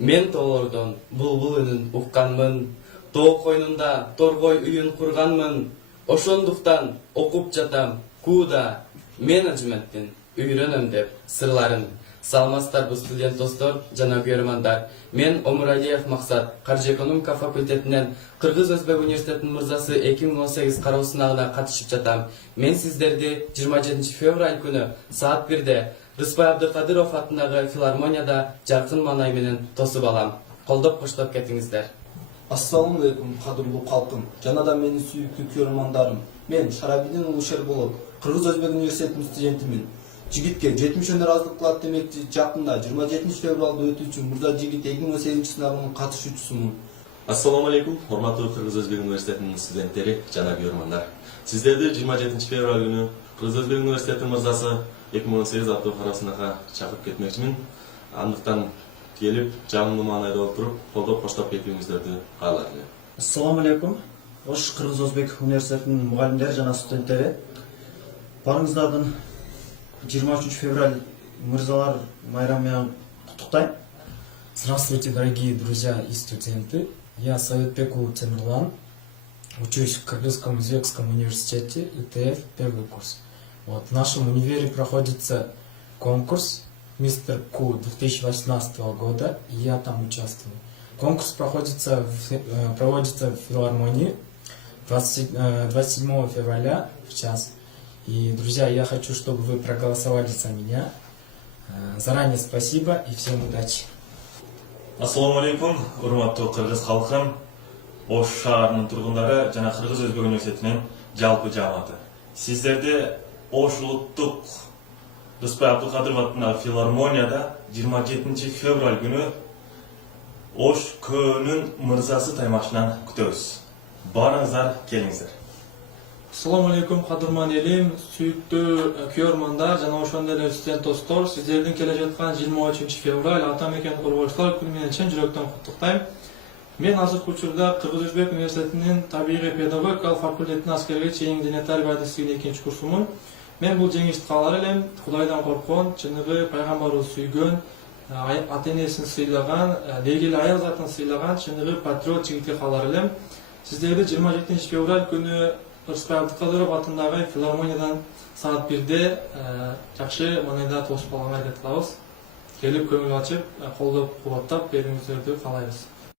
Мен тоолордон булбул үнүн укканмын, тоо койнунда торгой үйүн курганмын. Ошондуктан окуп жатам куда менеджменттин үйрөнөм деп сырларын. Саламатсыздарбы студент достор жана көрөрмандар. Мен Омуралиев Максат, каржы экономика факультетинен Кыргыз-Өзбек университетинин мырзасы 2018 кароо сынагына катышып жатам. Мен сиздерди 27 февраль күнү саат 1-де Рыспай Абдыкадыров атындагы филармонияда жаркын маанай менен тосуп алам. Колдоп коштоп кетиңиздер. Ассаламу алейкум, кадырлуу калкым. Жана да менин сүйүктүү көрөрмандарым. Мен Шарабидин Улушерболот, Кыргыз-Өзбек университетинин студентимин. Жигитке 70 өнөр аздык кылат демекчи жакында 27 февралда өтүүчү Мурза Жигит 2018 сынагынын катышуучусумун. Ассаламу алейкум, урматтуу Кыргыз-Өзбек университетинин студенттери жана көрөрмандар. Сиздерди 27 февраль күнү Кыргыз-Өзбек университетинин мырзасы 2018 аттуу кароо сынакка чакырып кетмекчимин. Андыктан келип, жагымдуу маанайда отуруп, колдоп коштоп кетүүңүздөрдү каалайм. Ассаламу алейкум. Ош Кыргыз-Өзбек университетинин мугалимдери жана студенттери. Барыңыздардын 23 февраль мырзалар майрамы менен куттуктайм. Здравствуйте, дорогие друзья и студенты. Я Советбеков Темирлан. Учусь в Кыргызском Узбекском университете ИТФ, первый курс. Вот, в нашем универе проходится конкурс Мистер Ку 2018 года, и я там участвую. Конкурс проводится в филармонии 27 февраля в час. И, друзья, я хочу, чтобы вы проголосовали за меня. Заранее спасибо и всем удачи. Ассаламу алейкум, урматтуу кыргыз калкым, Ош шаарынын тургундары жана Кыргыз-Өзбек университетинин жалпы жамааты. Сиздерди Ош улуттук Рыспай Абдыкадыров атындагы филармонияда 27 февраль күнү Ош көөнүн мырзасы таймашынан күтөбүз. Барыңыздар, келиңиздер. Ассаламу алейкум, кадырман элим, сүйүктүү көрөрмандар жана ошондой эле студент достор. Сиздердин келе жаткан 23 февраль ата мекен кургучулар күнү менен чын жүрөктөн куттуктайм. Мен азыркы учурда Кыргыз-Өзбек университетинин табигый педагогикалык факультетинин аскерге чейинки дене тарбия адистигинин 2-курсумун. Мен бул жеңишти каалар элем. Кудайдан корккон, чыныгы пайгамбарыбызды сүйгөн, ата-энесин сыйлаган, дегеле аял затын сыйлаган, чыныгы патриот жигитти каалар элем. Сиздерди 27 февраль күнү Рыспай Абдыкадыров атындагы филармониядан саат 1-де жакшы маанайда тосуп алганга аракет кылабыз. Келип көңүл ачып, колдоп кубаттап берүүңүздөрдү каалайбыз.